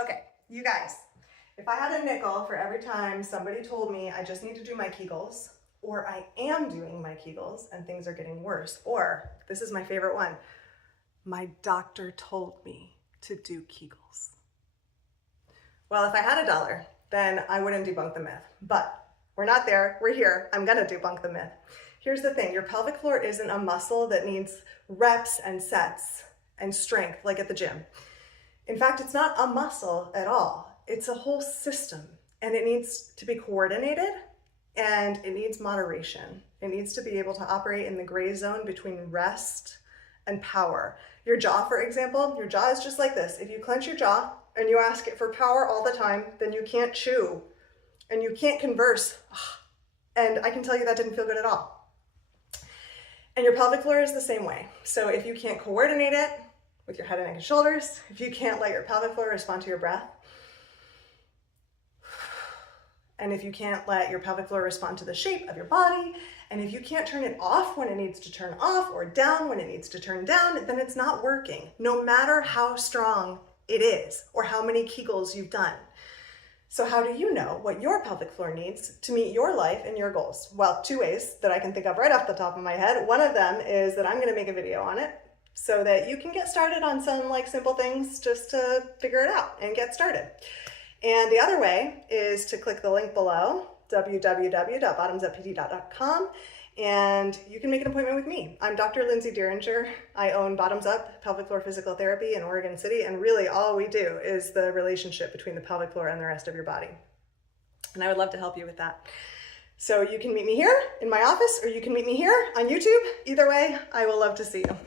Okay, you guys, if I had a nickel for every time somebody told me I just need to do my Kegels, or I am doing my Kegels and things are getting worse, or this is my favorite one, my doctor told me to do Kegels. Well, if I had $1, then I wouldn't debunk the myth, but we're not there, we're here, I'm gonna debunk the myth. Here's the thing, your pelvic floor isn't a muscle that needs reps and sets and strength like at the gym. In fact, it's not a muscle at all. It's a whole system, and it needs to be coordinated and it needs moderation. It needs to be able to operate in the gray zone between rest and power. Your jaw, for example, your jaw is just like this. If you clench your jaw and you ask it for power all the time, then you can't chew and you can't converse. And I can tell you that didn't feel good at all. And your pelvic floor is the same way. So if you can't coordinate it with your head and neck and shoulders, if you can't let your pelvic floor respond to your breath, and if you can't let your pelvic floor respond to the shape of your body, and if you can't turn it off when it needs to turn off or down when it needs to turn down, then it's not working, no matter how strong it is or how many Kegels you've done. So how do you know what your pelvic floor needs to meet your life and your goals? Well, 2 ways that I can think of right off the top of my head. One of them is that I'm gonna make a video on it so that you can get started on some simple things just to figure it out and get started. And the other way is to click the link below, www.bottomsuppt.com, and you can make an appointment with me. I'm Dr. Lindsay Dirringer. I own Bottoms Up Pelvic Floor Physical Therapy in Oregon City, and really all we do is the relationship between the pelvic floor and the rest of your body. And I would love to help you with that. So you can meet me here in my office, or you can meet me here on YouTube. Either way, I will love to see you.